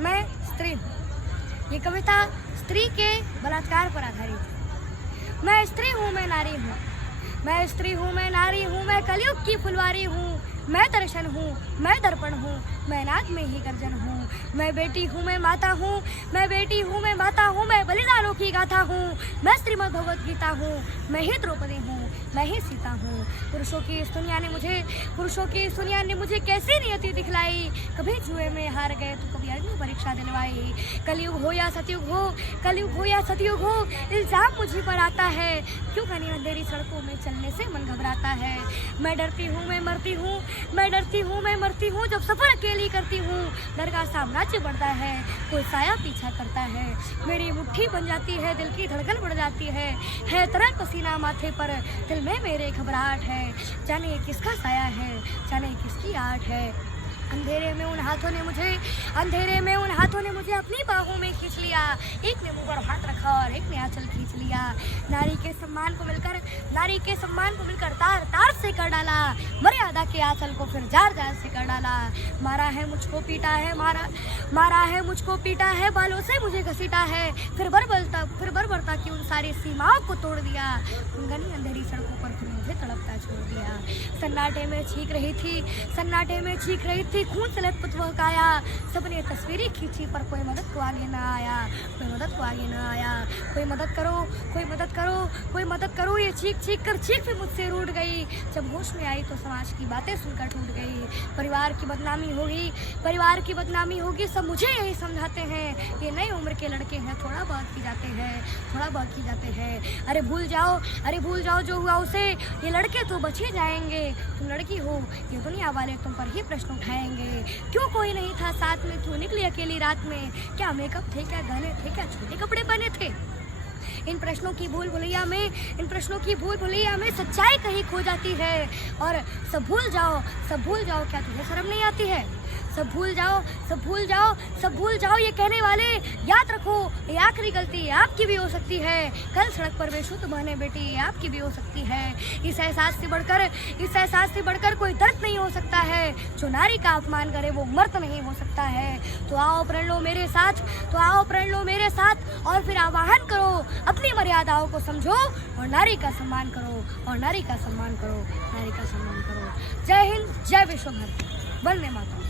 मैं स्त्री हूँ। ये कविता स्त्री के बलात्कार पर आधारित है। मैं स्त्री हूँ, मैं नारी हूँ। मैं स्त्री हूँ, मैं नारी हूँ, मैं कलयुग की फुलवारी हूँ। मैं दर्शन हूँ, मैं दर्पण हूँ, मैं नाद में ही गर्जन हूँ। मैं बेटी हूँ, मैं माता हूँ, मैं बेटी हूँ, मैं माता हूँ, मैं बलिदानों की गाथा हूँ। मैं श्रीमद् भगवत गीता हूँ, मैं ही द्रौपदी हूँ, मैं ही सीता हूँ। पुरुषों की इस दुनिया ने मुझे कैसी नियति दिखलाई। कभी जुए में हार गए तो कभी अग्नि परीक्षा दिलवाई। कलयुग हो या सतयुग हो, कलयुग हो या सतयुग हो, इल्जाम मुझे पर आता है। क्यों घनी अंधेरी सड़कों में चलने से मन घबराता है। मैं डरती हूँ, मैं मरती हूँ, मैं डरती हूँ, मैं मरती हूँ। जब सफर अकेली करती हूँ, डर का साम्राज्य बढ़ता है, कोई साया पीछा करता है। मेरी मुट्ठी बन जाती है, दिल की धड़कन बढ़ जाती है तरह पसीना माथे पर, दिल में मेरे घबराहट है। जाने किसका साया है, जाने किसकी आट है। अंधेरे में उन हाथों ने मुझे अपनी बाहों में खींच लिया। एक ने मुंह पर हाथ रखा और एक ने आंचल खींच लिया। नारी के सम्मान को मिलकर तार तार से कर डाला। मर्यादा के आंचल को फिर जार जार से कर डाला। मारा है मुझको पीटा है, बालों से मुझे घसीटा है। फिर बर्बरता की उन सारी सीमाओं को तोड़ दिया। उन घनी अंधेरी सड़कों पर फिर मुझे तड़पता छोड़ दिया। सन्नाटे में चीख रही थी, खून से लथपथ वह काया। सबने तस्वीरें खींची पर कोई मदद को आगे न आया। कोई मदद करो। ये चीख भी मुझसे रूठ गई। जब होश में आई तो समाज की बातें सुनकर टूट गई। परिवार की बदनामी होगी, सब मुझे यही समझाते हैं। ये नई उम्र के लड़के हैं, थोड़ा बहुत की जाते हैं। अरे भूल जाओ जो हुआ उसे, ये लड़के तो बचे जाएंगे। तुम लड़की हो, ये दुनिया वाले तुम पर ही प्रश्न उठाएंगे। क्यों कोई नहीं था साथ में, तू निकली अकेली रात में। क्या मेकअप थे, क्या गाने थे, क्या छोटे कपड़े पहने थे। इन प्रश्नों की भूल भुलैया में सच्चाई कहीं खो जाती है। और सब भूल जाओ, क्या तुझे शर्म नहीं आती है। सब भूल जाओ ये कहने वाले, याद रखो ये आखिरी गलती आपकी भी हो सकती है। कल सड़क पर बेशुद्ध बहने बेटी आपकी भी हो सकती है। इस एहसास से बढ़कर कोई दर्द नहीं हो सकता है। जो नारी का अपमान करे वो मर्द नहीं हो सकता है। तो आओ प्रण लो मेरे साथ और फिर आवाहन करो, अपनी मर्यादाओं को समझो और नारी का सम्मान करो। जय हिंद, जय विश्व भारती, वंदे मातरम।